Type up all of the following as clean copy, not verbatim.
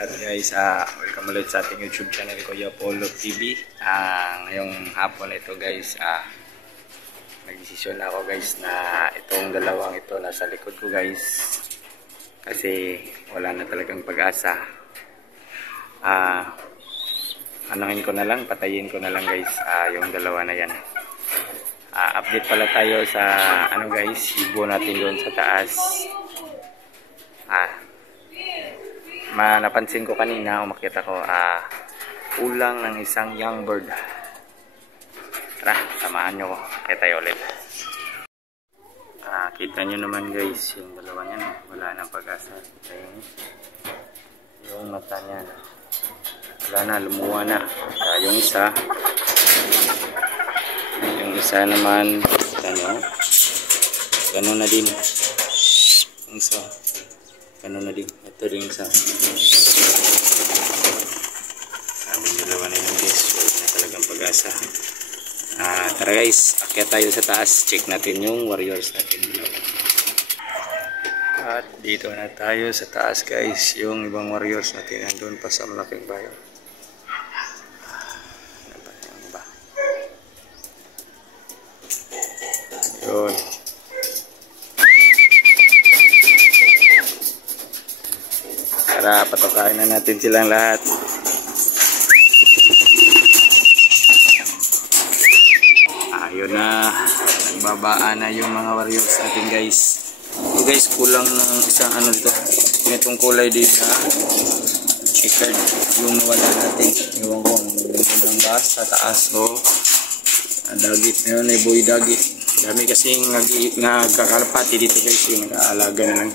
At guys, welcome ulit sa ating YouTube channel, Kuya Polo TV. Ngayong hapon ito guys, nagdesisyon na ako guys na itong dalawang ito nasa likod ko guys. Kasi wala na talagang pag-asa. Anongin ko na lang, patayin ko na lang guys yung dalawa na yan. Update pala tayo sa guys, ibo natin doon sa taas. Napansin ko kanina, umakyat ako, kulang ng isang young bird. Tara, samahan nyo ko, kaya tayo ulit. Kita nyo naman guys, yung dalawa niya, no? Wala nang pag-asa. Yung mata niya, no? Wala na, lumuha na. Yung isa naman, kita nyo, ganun na din. Yung isa, ganun na din. Ito rin isa. Sabing dalawa na yun guys. Wala na talagang pag-asa. Tara guys, akyat tayo sa taas. Check natin yung warriors natin. At dito na tayo sa taas guys. Yung ibang warriors natin nandun pa sa malaking bayo. Ano ba yung iba? Yun. Tara, patukain na natin silang lahat. Ayun na, nagbabaan na yung mga warriors natin guys. So guys, kulang ng isang dito. Itong kulay dito checkered yung nawala natin. Iwan ko, magandang ba sa taas o dagit na yun, ay boy dagit. Dami kasing nagkakalapati dito guys, yung nag-aalaga na lang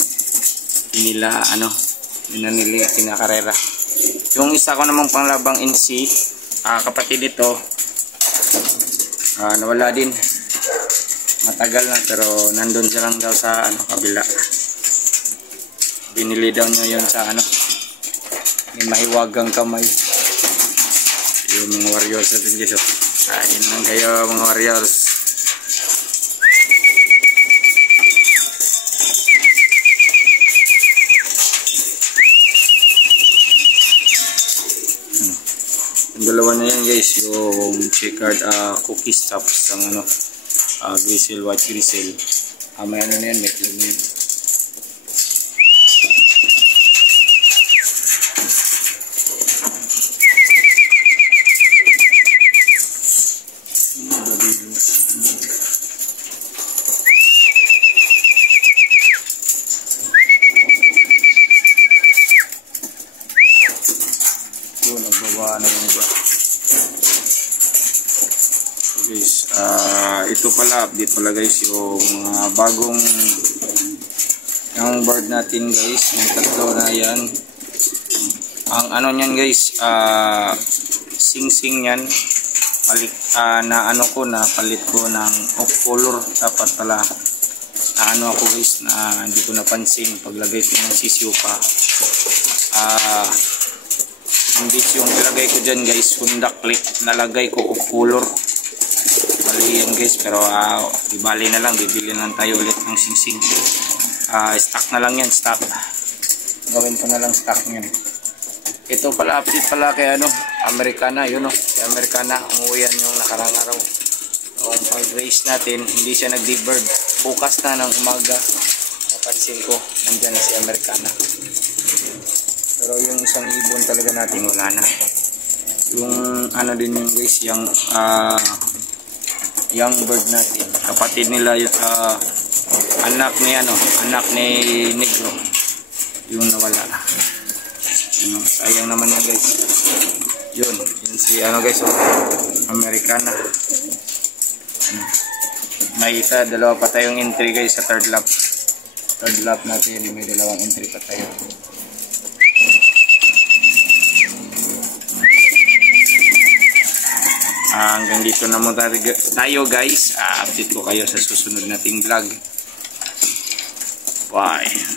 nila kinakarera. Yung isa ko namang panglabang NC, kapatid dito, nawala din. Matagal na pero nandun siya lang daw sa kabila. Binili daw niya yun sa may mahiwagang kamay. Yung mga warriors natin dito. Ayun lang kayo mga warriors. Dalawa na yan guys, yung checkered cookies tapos ang grizzle, white grizzle. May na yan, may club na yan. Nagbaba na yung iba. So guys, ito pala, update pala guys, yung mga bagong yung bird natin guys, yung tatlo na yan. Ang niyan guys, sing-sing yan. Palit ko ng off color. Dapat pala ako guys, na hindi ko napansin paglagay ko ng sisiyo pa. Hindi yung nilagay ko dyan guys, kundak click, nalagay ko off color. Bali yan guys, pero ibali na lang, bibili lang tayo ulit ng sing-sing. Stock na lang yan, stock. Gawin ko na lang stock yan. Ito pala, update pala kay Americana, yun kay Americana, umuwi yan yung nakarang araw. Yung pag-race natin, hindi siya nag-bird. Bukas na ng umaga, napansin ko, nandyan na si Americana. Pero yung isang ibon talaga natin wala na. Yung din yung guys, yung young bird natin. Kapatid nila yung anak ni Negro. Yung nawala. Sayang naman yan guys. Yun si guys, Americana. Nakita, dalawa pa tayong entry guys sa third lap. Third lap natin, may dalawang entry pa tayo. Hanggang dito na muna tayo guys. Update ko kayo sa susunod nating vlog. Bye.